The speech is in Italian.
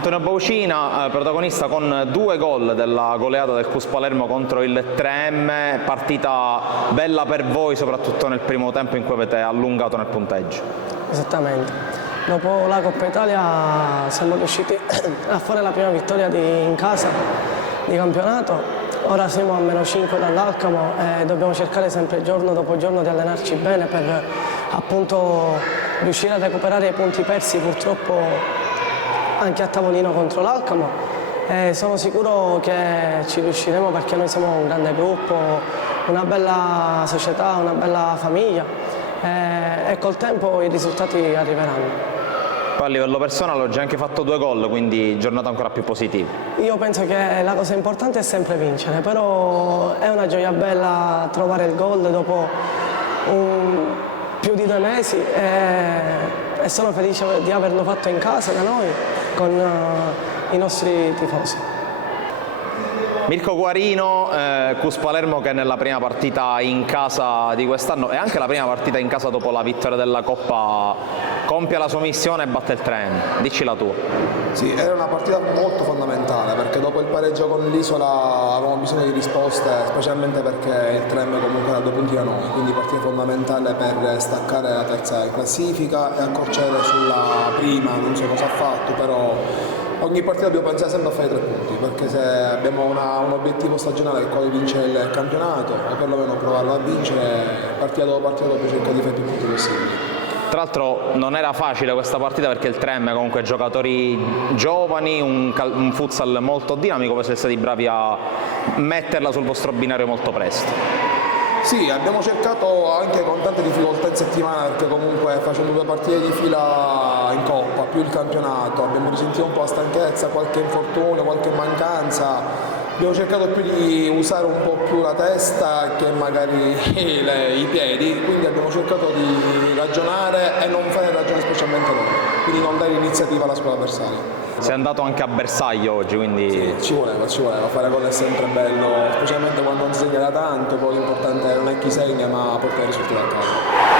Antonio Baucina, protagonista con 2 gol della goleata del Cus Palermo contro il 3M, partita bella per voi soprattutto nel primo tempo in cui avete allungato nel punteggio. Esattamente, dopo la Coppa Italia siamo riusciti a fare la prima vittoria in casa di campionato, ora siamo a -5 dall'Alcamo e dobbiamo cercare sempre giorno dopo giorno di allenarci bene per appunto riuscire a recuperare i punti persi purtroppo anche a tavolino contro l'Alcamo. Sono sicuro che ci riusciremo perché noi siamo un grande gruppo, una bella società, una bella famiglia e col tempo i risultati arriveranno. Poi a livello personale ho già anche fatto 2 gol, quindi giornata ancora più positiva. Io penso che la cosa importante è sempre vincere, però è una gioia bella trovare il gol dopo più di 2 mesi e sono felice di averlo fatto in casa da noi con i nostri tifosi. Mirko Guarino, Cus Palermo che nella prima partita in casa di quest'anno e anche la prima partita in casa dopo la vittoria della Coppa compie la sua missione e batte il 3M. Dici la tua. Sì, era una partita molto fondamentale perché dopo il pareggio con l'Isola avevamo bisogno di risposte, specialmente perché il 3M comunque era a 2 punti da noi, quindi partita fondamentale per staccare la terza in classifica e accorciare sulla prima, non so cosa ha fatto, però ogni partita dobbiamo pensare sempre a fare 3 punti, perché se abbiamo un obiettivo stagionale che è quello di vincere il campionato, o perlomeno provarlo a vincere, partita dopo cercare di fare più punti possibili. Tra l'altro non era facile questa partita perché il 3M comunque giocatori giovani, un futsal molto dinamico, voi siete stati bravi a metterla sul vostro binario molto presto. Sì, abbiamo cercato anche con tante difficoltà in settimana perché comunque facendo 2 partite di fila in Coppa più il campionato abbiamo risentito un po' la stanchezza, qualche infortunio, qualche mancanza. Abbiamo cercato più di usare un po' più la testa che magari i piedi, quindi abbiamo cercato di ragionare e non fare ragione specialmente loro, quindi non dare iniziativa alla squadra avversaria. Sei andato anche a bersaglio oggi, quindi... Sì, ci voleva, fare gol è sempre bello, specialmente quando non si segna da tanto, poi l'importante non è chi segna ma portare i risultati a casa.